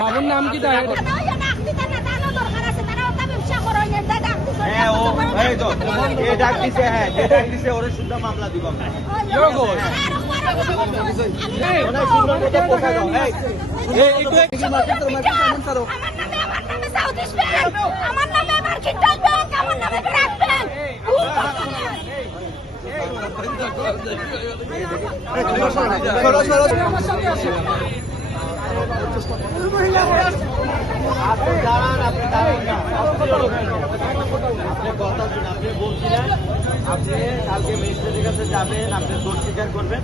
বাবুর নাম কি ডাক দিছে হ্যাঁ যে ডাক দিছে ওরে শুদ্ধ মামলা দিব আমরা নামে আমার ব্যাংক। আমার নামে ক্র্যাক ব্যাংক আপনি দাঁড়ান আপনি দাঁড়ান না। আপনি কথা শুনে আপনি বলছিলেন আপনি কালকে ম্যাজিস্ট্রেটের কাছে যাবেন আপনি দোষ স্বীকার করবেন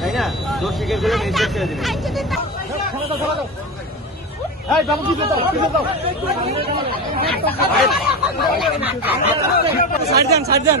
তাই না দোষ স্বীকার করে দাও সাইড দেন সাইড দেন।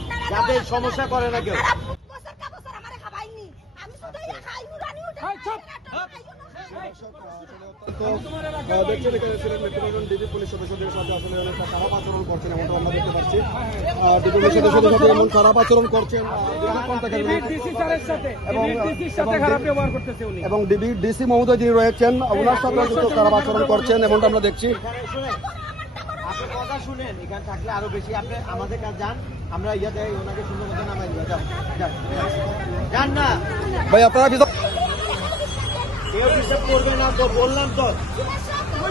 যাতে সমস্যা করে না কেউ। তো দেখছেন এখানে ছিলেন মেট্রোপলিটন ডিবি পুলিশ সদস্যদের সাথে আসলে অনেকটা খারাপ আচরণ করছেন এমনটা আমরা দেখতে পাচ্ছি। ডিবি পুলিশ সদস্যদের সাথে এমন খারাপ আচরণ করছেন আহ, দেখি কোন থেকে ডিসি স্যারের সাথে এবং ডিসির সাথে এবং- খারাপ ব্যবহার করতেছে উনি। এবং ডিবি ডিসি মহোদয় যিনি রয়েছেন ওনার সাথে খারাপ আচরণ করছেন এমনটা আমরা দেখছি। কথা শুনেন এখানে থাকলে আরও বেশি আপনি আমাদের কাছে যান আমরা ইয়াতে ওনাকে সুন্দর মতো নামাই দিব। যান না। ভাই আপনারা কেউ ডিস্টার্ব করবে না তো বললাম তো। তুমি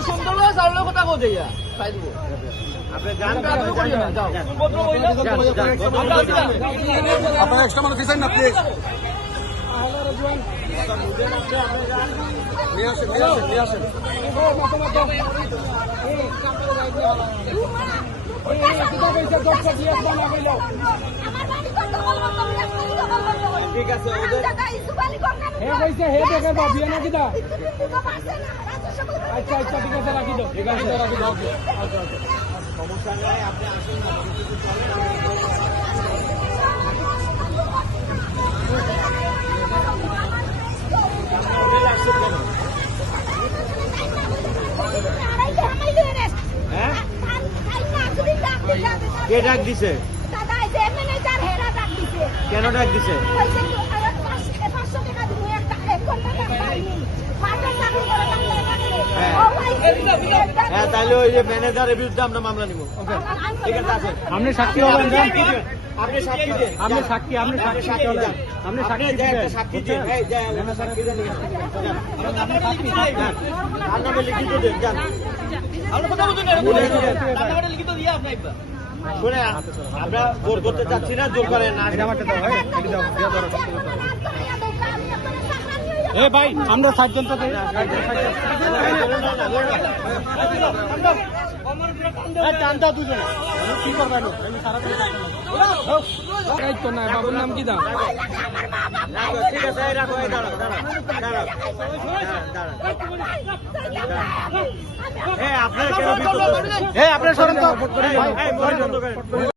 চাউলের কথা খাই দিব। আপনারা এক্সট্রা মানুষ না প্লিজ ঠিক আছে হে দেখে বা বিয়ে নাকি দা আচ্ছা আচ্ছা ঠিক আছে রাখি দাও ঠিক আছে রাখি সমস্যা নাই আপনি আসুন না কিছু চলে হ্যাঁ কে ডাক দিছে? কেন ডাক দিছে? হ্যাঁ। তাহলে ওই যে ম্যানেজারের বিরুদ্ধে আমরা মামলা নিব। ঠিক আছে আপনি সাক্ষী হবেন যান। আপনি সাক্ষী দেন। আপনি সাক্ষী আপনি আপনি সাক্ষী সাক্ষী দেন। আপনি আপনি সাক্ষী সাক্ষী দেন। যে ওনার সাক্ষী দেন যান। তার নামে লিখিত দেন যান। শুনে আমরা জোর করতে চাচ্ছি না জোর করে না এ ভাই আমরা সাতজন তো বাবুর নাম কি রাখো, ঠিক আছে রাখো দাঁড়াও দাঁড়াও দাঁড়াও আপনার সরেন তো।